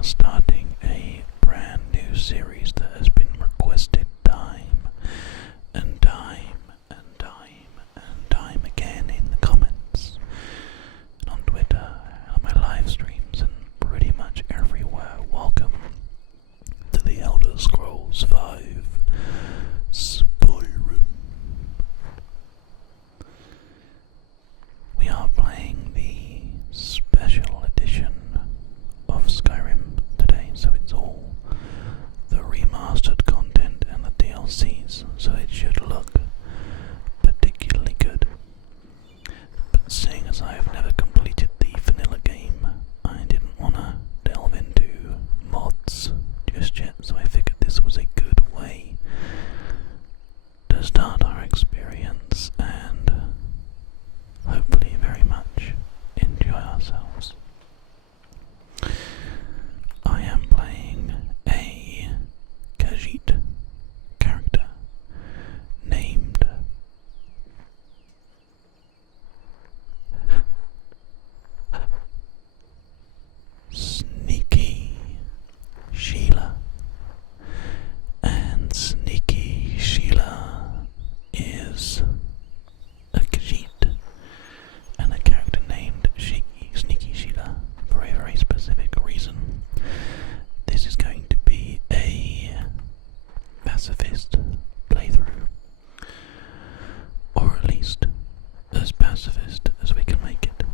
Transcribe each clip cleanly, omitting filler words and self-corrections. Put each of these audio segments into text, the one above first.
are starting a brand new series that has been requested time and time and time and time again in the comments, and on Twitter, and on my live streams, and pretty much everywhere. Welcome to the Elder Scrolls V Skyrim. We are playing the special edition of Skyrim today, so it's all the remastered content and the DLCs, so it should look particularly good. But seeing as I have never completed the vanilla game, I didn't want to delve into mods just yet, so I figured this was a good way to start our experience and hopefully very much enjoy ourselves. I am playing a Khajiit character named Sneaky Sheila. And Sneaky Sheila is a Khajiit and a character named Sneaky Sheila for a very specific reason. This is going to be a pacifist playthrough, or at least as pacifist as we can make it.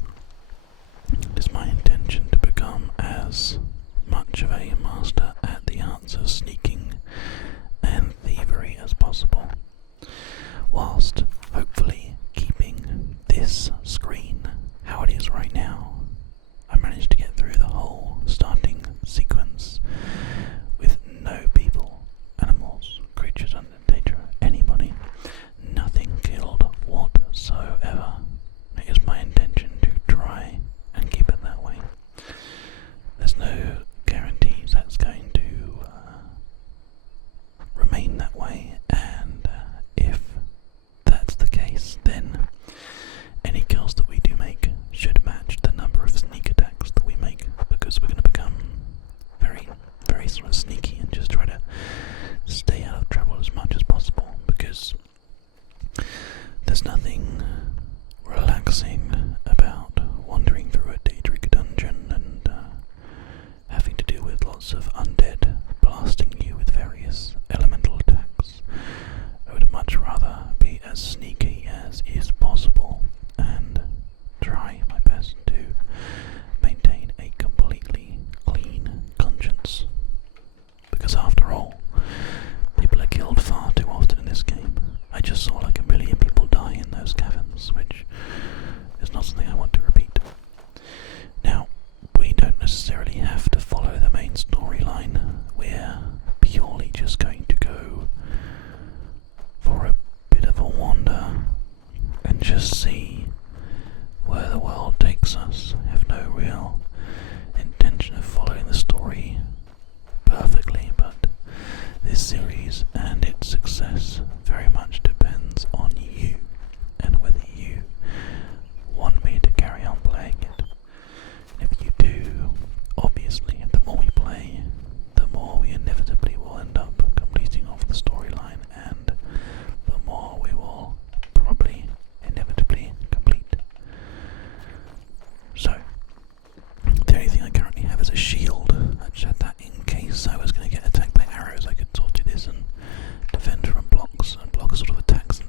It is my intention to become as much of a master at the arts of sneaking and thievery as possible, whilst hopefully keeping this screen how it is right now. I managed to get through the whole starting sequence with no people, animals, creatures under danger, anybody, nothing killed whatsoever. It is my intention to try and keep it that way. There's no guarantees that's going to remain that way, and if that's the case, then any kills that we do make should match the number of sneak attacks that we make, because we're going to become very, very sort of sneaky and just try to stay out of trouble as much as possible, because there's nothing relaxing about wandering through a Daedric dungeon and having to deal with lots of undead blasting you with various elemental attacks. I would much rather be as sneaky as is possible and try my best to maintain a completely clean conscience, because after all, people are killed far too often in this game. I just saw like 1 million people die in those caverns, which is not something I want to repeat. Now, we don't necessarily have to follow the main storyline. We're purely just going to go for a bit of a wander and just see where the world takes us. I have no real intention of following the story perfectly, but this series and its success very much depends on you and whether you want me to carry on playing it. And if you do, obviously, the more we play, the more we inevitably will end up completing off the storyline, and the more we will probably inevitably complete. So, the only thing I currently have is a shield. I just had that in case I was going to get attacked by arrows. I could sort of do this and defend from blocks and block sort of attacks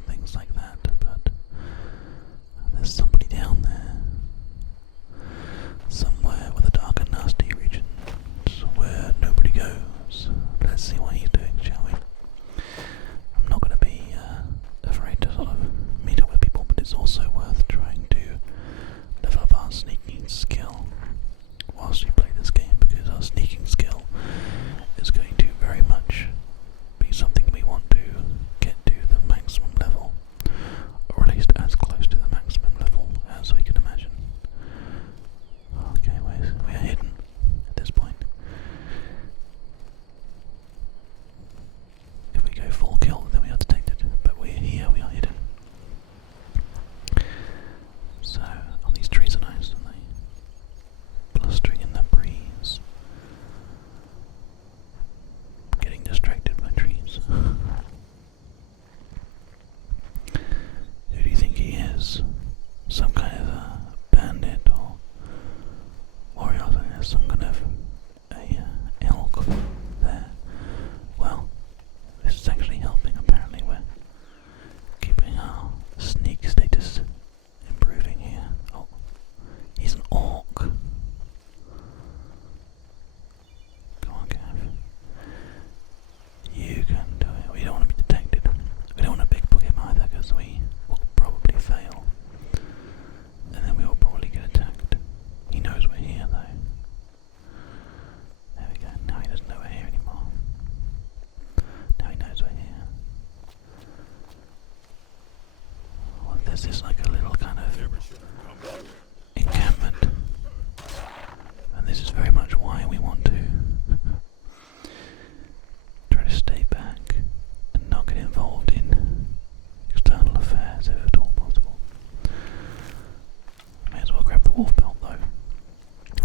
wolf belt though.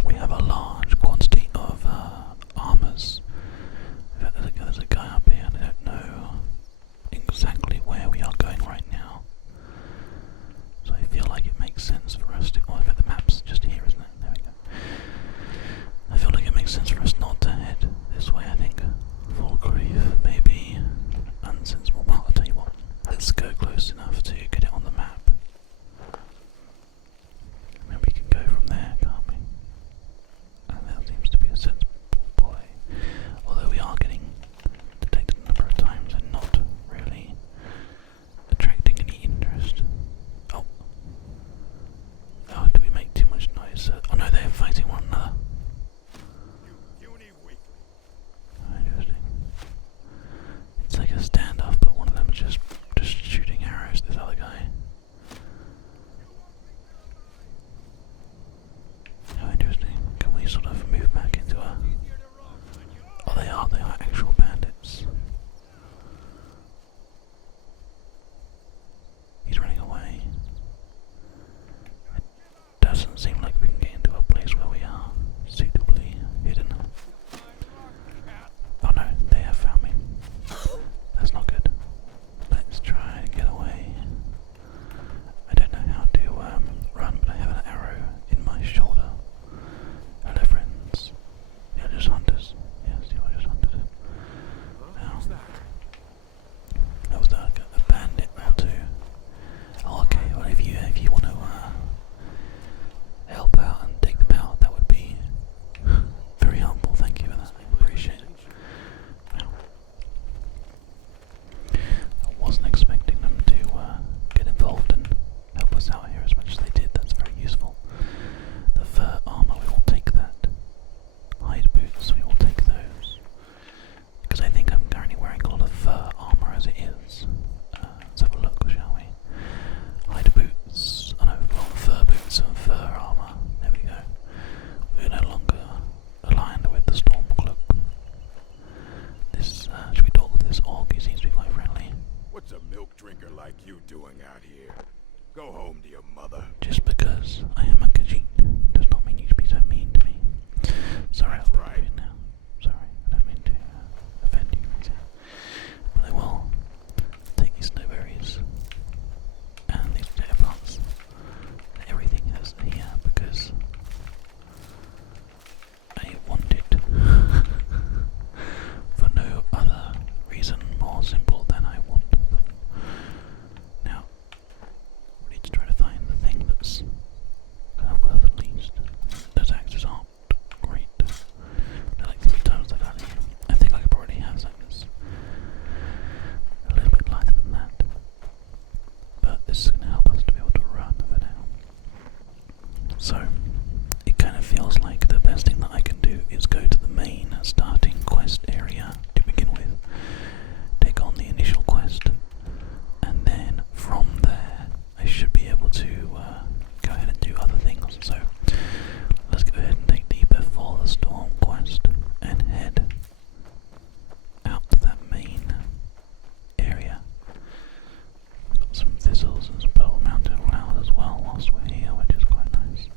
We have a large quantity of armors. In fact, there's a guy up here and I don't know exactly where we are going right now. So I feel like it makes sense for us to... Oh, in fact the map's just here, isn't it? There we go. I feel like it makes sense for us not to head this way, I think. Full grief may be unsensible. Well, I'll tell you what. Let's go close enough to get it on the map. And we can go from there, can't we? And that seems to be a sensible play. Although we are getting detected a number of times and not really attracting any interest. Oh. Oh, do we make too much noise? Oh no, they're fighting one another. Oh, interesting. It's like a standoff, but one of them is just shooting arrows at this other guy. Oh, interesting. Can we sort of move back into a... Oh, they are actual bandits. He's running away. It doesn't seem like we can get into a place where we are suitably hidden. Oh no, they have found me. That's not good. Let's try and get away. I don't know how to run, but I have an arrow in my shoulder. Hello friends. You're just hunters. Yes, you are just hunters. Now, that was a bandit or two. Oh, okay, well if you want to help out and take them out, that would be very helpful. Thank you for that. I appreciate it. Now, I wasn't expecting them to get involved and help us out here as much as they did. That's very useful. The fur armor, we will take that. Hide boots, we will take those. Because I think I'm currently wearing a lot of fur armor as it is. Let's have a look, shall we? Hide boots. Oh no, we've got fur boots and fur armor. There we go. We're no longer aligned with the storm cloak. This, should we talk with this orc? He seems to be quite friendly. What's a milk drinker like you doing out here? Go home to your mother. Just because I am a Khajiit does not mean you should be so mean to me. Sorry, I'll right. do it now. Sorry, I don't mean to offend you. But I will take these snowberries and these potato plants and everything that's here because I want it for no other reason more simple than I want them. Now, we need to try to find the thing that's kind of worth at least. Those axes aren't great. They're like 3 times the value. I think I could probably have something that's a little bit lighter than that. But this is going to help us to be able to run for now. So, it kind of feels like the best thing that I can do is go to the main starting quest area to begin with. Take on the initial quest. And then from there, I should be able to go ahead and do other things. So, let's go ahead and take the Before the Storm quest and head out to that main area. We've got some thistles and some purple mountain flowers as well whilst we're here, which is quite nice.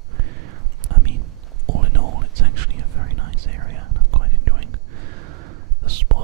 I mean, all in all, it's actually a very nice area and I'm quite enjoying the spot.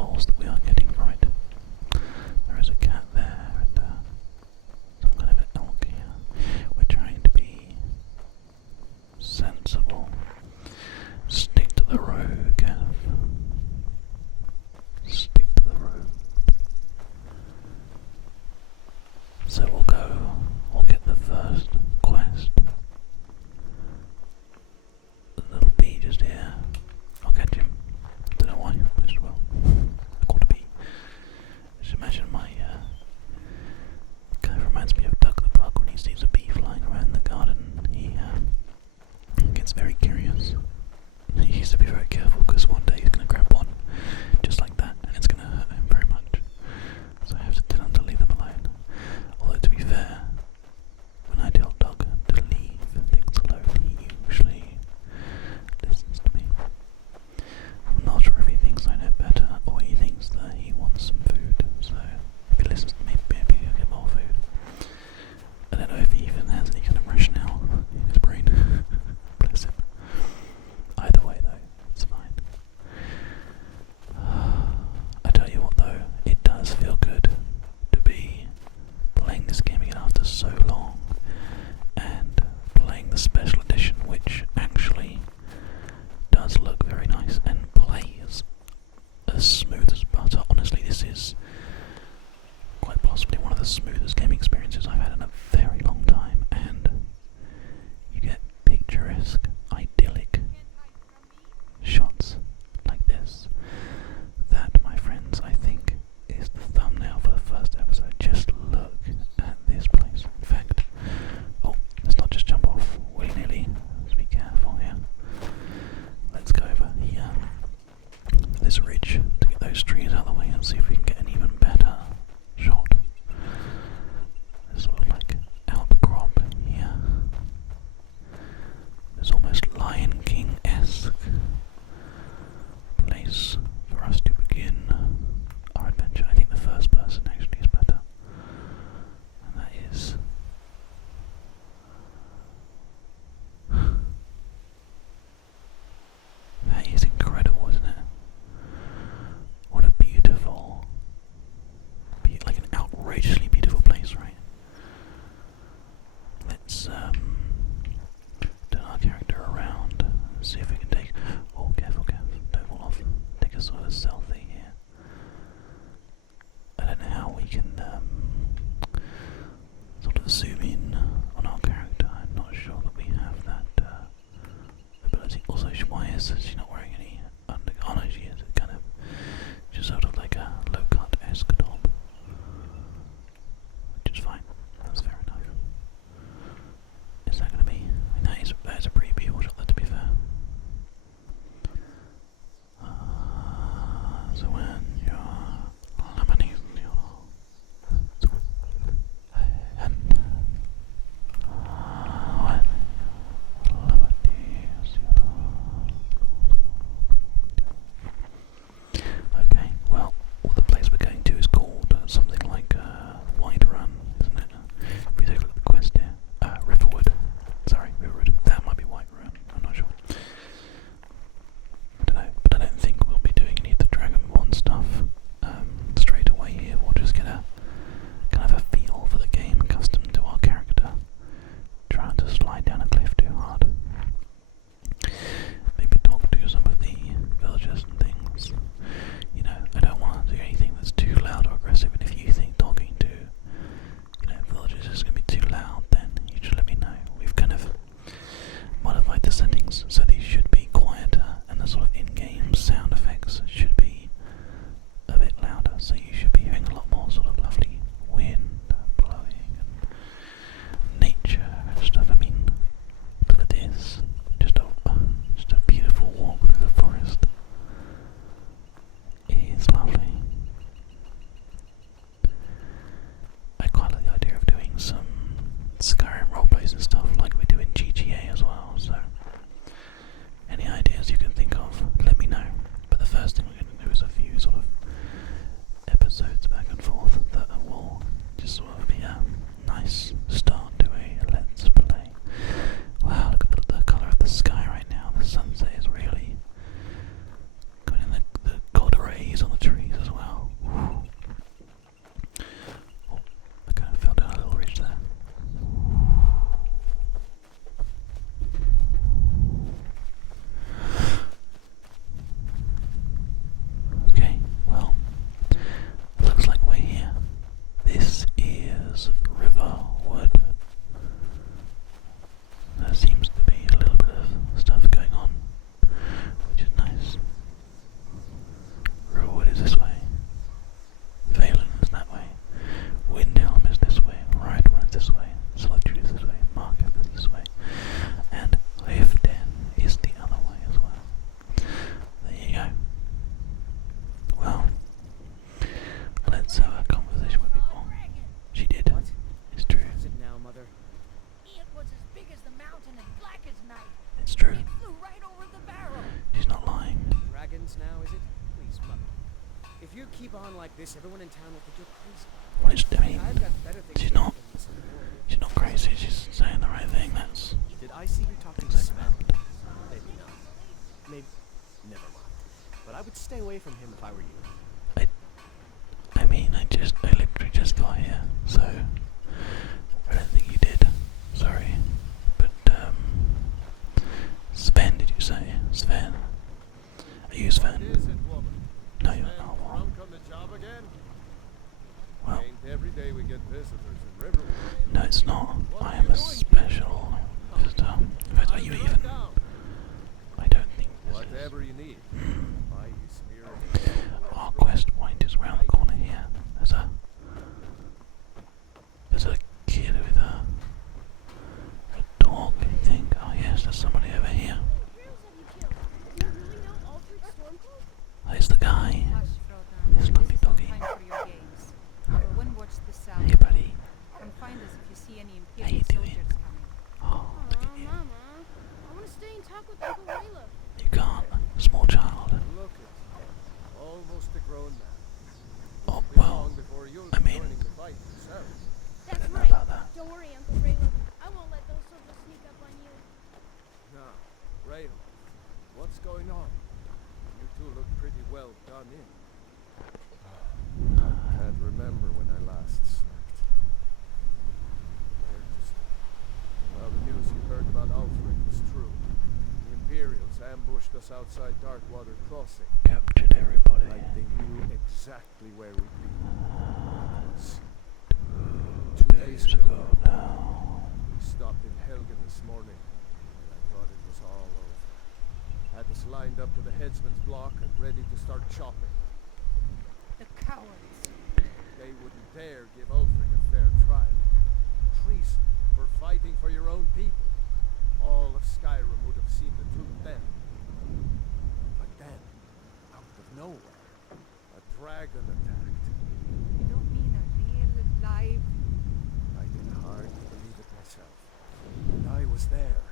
guess she's not wearing any under. Oh no, she is. Kind of, just sort of like a low-cut-esque top, which is fine. That's fair enough. Is that going to be? I mean, that is a pretty beautiful shot, to be fair. So when you're Lebanese, okay, well, the place we're going to is called something like Wide Run, isn't it? If we take a look at the quest here, Riverwood. Sorry, Riverwood. That might be White Run. I'm not sure. I don't know, but I don't think we'll be doing any of the Dragonborn stuff straight away here. We'll just get a kind of a feel for the game, accustomed to our character. Trying to slide down a cliff too hard. Maybe talk to some of the villagers and things. You know, I don't want to do anything that's too loud or aggressive, and if you think talking to, villagers is going to be too loud, then you should let me know. We've kind of modified the settings so these should be quieter, and the sort of in-game sound effects should be a bit louder, so you should be hearing a lot more sort of lovely wind blowing and nature and stuff. I mean, look at this. Just a beautiful walk through the forest. It's lovely. I quite like the idea of doing some Skyrim roleplays and stuff like we do in GTA as well, so any ideas you can think of, let me know. But the first thing we're going to do is a few sort of episodes back and forth that will just sort of be a nice start to a Let's Play. Wow, look at the colour of the sky right now. The sunset is really going in the gold rays on the trees as well. Whew. Oh, I kind of fell down a little ridge there. Okay, well, looks like we're here. This is Riverwood. There seems to be a little bit of stuff going on, which is nice. Riverwood is this way. Valen is that way. Windhelm is this way. Rydwan is this way. Solitude is this way. Marketh is this way. And Riften is the other way as well. There you go. Well, let's have a conversation with people. She did. What? It's true. Is it now, Mother? It was as big as the mountain and black as night. It's true. It flew right over the barrel. She's not lying. Dragons now, is it? Please, Mother. If you keep on like this, everyone in town will think you're crazy. Well, I mean, I've got better things she's to do not. than listen to your- She's not crazy. She's saying the right thing. That's Did I see you talking to exactly Sven? what happened. Maybe not. Maybe. Never mind. But I would stay away from him if I were you. I mean, I literally just got here, so I don't think you did. Sorry, but Sven, did you say? Sven? Are you Sven? Is it, woman? No, you're Man not. Well, drunk on the job again? well, Ain't every day we get visitors in Riverwood. no, it's not. I am a special visitor. In fact, are you even? I don't think this is. Whatever you need. Hmm. My spirit. Our quest point is round the corner here. There's a kid with a dog, I think. Oh yes, there's somebody over here. There's the guy. This lovely doggy. Hey buddy. Come find us if you see any How you Imperial doing? soldiers coming. Oh, look at you. Mama, I want to stay and talk with Uncle Rayla. You can't. Small child. Look at you. Almost a grown man. Oh, Be well, long before you'll I be mean, joining the fight yourself. I That's don't know right. about that. Don't worry, Uncle Rayla. I won't let those soldiers sneak up on you. Now, Rayla, what's going on? You two look pretty well done in. Can't remember when I last slept. Where to start? Well, the news you heard about Alfred was true. The Imperials ambushed us outside Darkwater Crossing. Captured everybody. Like they knew exactly where we'd be. It was 2 days Days ago. ago now. We stopped in Helgen this morning, and I thought it was all over. Had to lined up to the headsman's block and ready to start chopping. The cowards. They wouldn't dare give Ulfric a fair trial. Treason for fighting for your own people. All of Skyrim would have seen the truth then. But then, out of nowhere, a dragon attacked. You don't mean a real, live... I can hardly believe it myself. And I was there.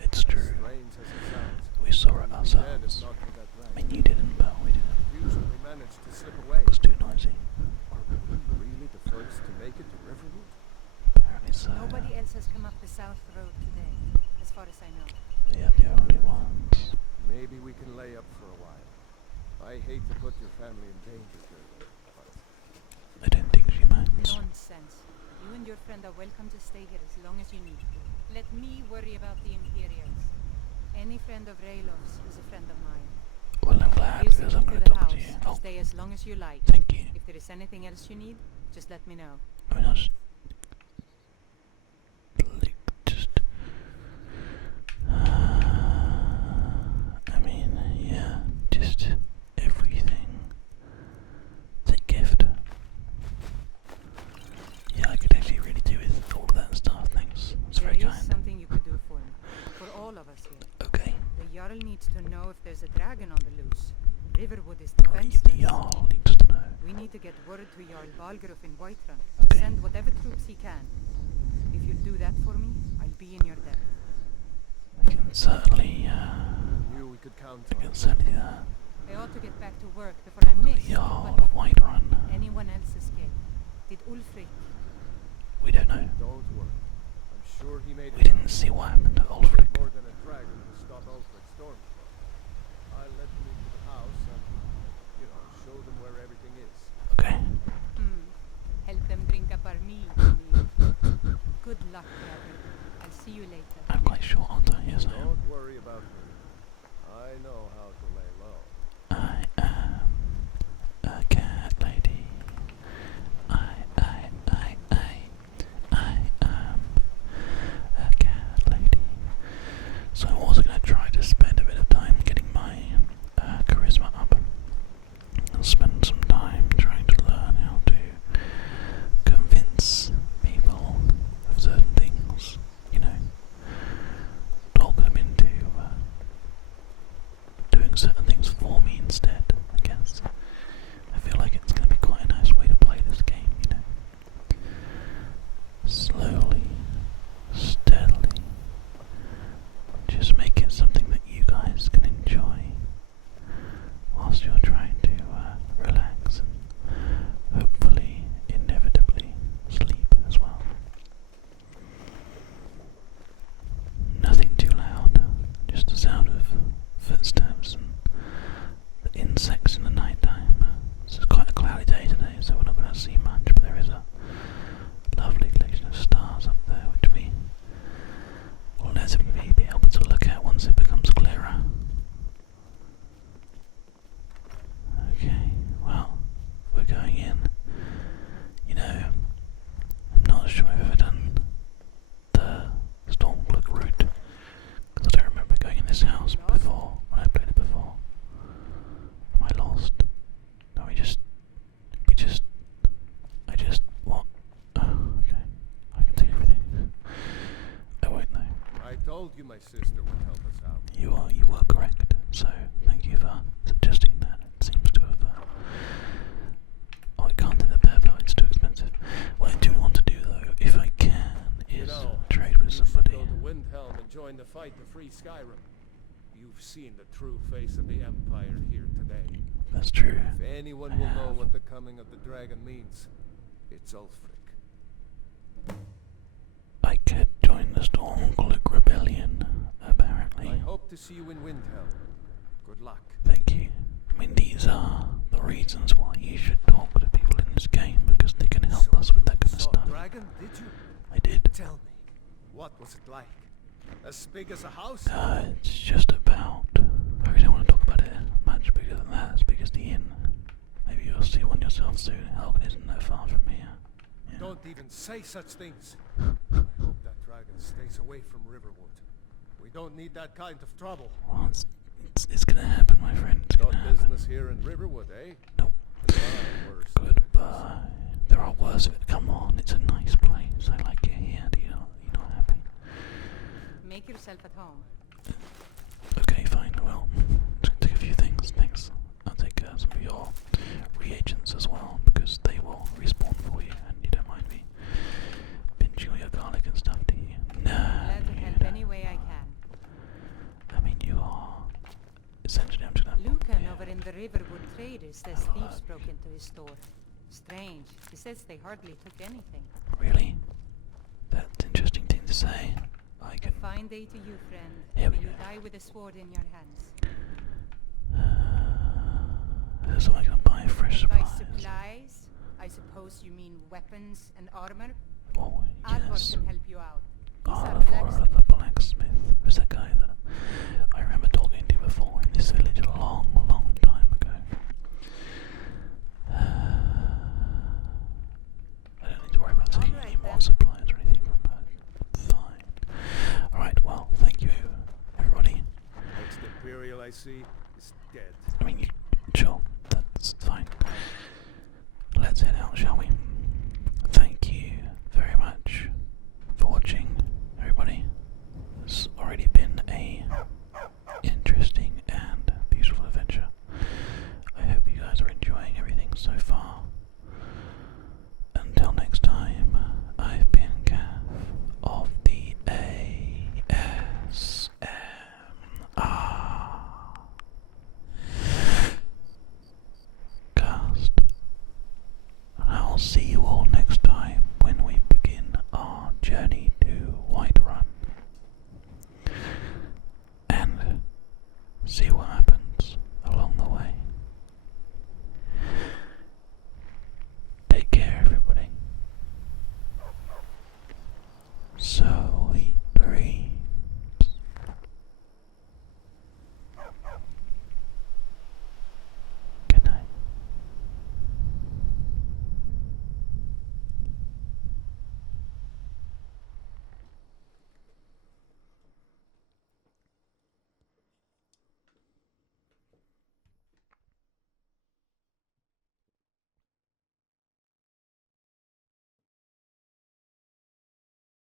It's true. Strange as it sounds. We saw it Dead ourselves. is not for that I dragon. mean, you didn't, but we did. Usually managed to slip away. It was too noisy. Are we really the first to make it to Riverwood? Apparently so. Nobody else has come up the south road today, as far as I know. We are the only ones. Maybe we can lay up for a while. I hate to put your family in danger, Gerda, but I don't think she minds. Nonsense. You and your friend are welcome to stay here as long as you need. Let me worry about the Imperials. Any friend of Raylov's is a friend of mine. Well, I'm glad Here's because the I'm key going to to the talk house. to you. Oh, Stay as long as you like. thank you. If there is anything else you need, just let me know. I mean, I was like, just. I mean, yeah, just everything. It's a gift. Yeah, I could actually really do with all of that stuff. Thanks. It's There very is kind. something you could do for me. For all of us here. Okay. The Jarl needs to know if there's a dragon on the loose. Riverwood is Right, defenseless. the Jarl needs to know. We need to get word to Jarl Balgruuf in Whiterun to Okay. send whatever troops he can. If you'll do that for me, I'll be in your debt. I can certainly, knew we could count I on can it. I certainly, ought to get back to work before I the miss. Jarl But of Whiterun. anyone else escape? Did Ulfric? We don't know. Don't worry. I'm sure he made We didn't see what happened to It'll Ulfric. take more than a dragon to stop Ulfric's storm. I'll let them into the house and, show them where everything is. Okay. Help them drink up our mead. you mean. Good luck, brother. I'll see you later. I'm quite short, aren't I? Yes, I am. Don't worry about me. I know how to lay low. I am a cat lady. I am a cat lady. So I'm also going to try to spend a bit of time getting my charisma up. And spend some time trying to learn how to convince people of certain things. Talk them into doing certain things for me instead, I guess. I feel like it's going to be quite a nice way to play this game, Slowly, steadily, just make it something that you guys can enjoy whilst you're trying to relax and hopefully, inevitably, sleep as well. Nothing too loud, just the sound of footsteps and the insects in the night time. This is quite a cloudy day today, so we're not going to see much, but there is a lovely collection of stars up there, which we will inevitably be able to look at once it becomes clearer. Okay, well, we're going in. I'm not sure I've ever done the Stormcloak route, because I don't remember going in this house before, when I played it before. Am I lost? No, what? Oh, okay. I can take everything. I won't know. I told you my sister would help us out. You were correct, so thank you for suggesting that. It seems to have, I can't do the bear belt, it's too expensive. What I do want to do though, if I can, is trade with You should somebody. go to Windhelm and join the fight to free Skyrim. You've seen the true face of the Empire here today. That's true. If anyone will know what the coming of the dragon means, it's Ulfric. I could join the Stormcloak Rebellion, apparently. I hope to see you in Windhelm. Good luck. Thank you. I mean, these are the reasons why you should talk to people in this game, because they can help us with that kind of saw stuff. a dragon, did you? I did. Tell me, what was it like? As big as a house? It's just about... I really don't want to talk about it much bigger than that. As big as the inn. Maybe you'll see one yourself soon. Helgen isn't that far from here. Yeah. Don't even say such things. I hope that dragon stays away from Riverwood. We don't need that kind of trouble. Well, It's gonna happen, my friend. It's Got gonna happen. business here in Riverwood, eh? Nope. Far worse villages. Goodbye. There are worse. Come on, it's a nice place. I like it here. You're not happy. Make yourself at home. Okay, fine. Well, just take a few things. Thanks. I'll take some of your reagents as well because they will respawn for you, and you don't mind me pinching all your garlic and stuff, do you? No. Glad to help any way I can. I mean, you are. Essentially, I'm just gonna. Lucan yeah. over in the Riverwood Traders says thieves broke into his store. Strange. He says they hardly took anything. Really? That's an interesting thing to say. I A can. fine day to you, friend. Here we May you go. die with a sword in your hands. So I can buy fresh By supplies. supplies, I suppose you mean weapons and armor? Oh, Alvar yes. can help you out. He's our Alvar blacksmith. the blacksmith. Who's that guy that I remember talking to before in this village a long, long time ago? I don't need to worry about taking any Alright more then. supplies or anything from her. Fine. Alright, well, thank you, everybody. Next Imperial I see is dead. I mean, sure, that's fine. Let's head out, shall we?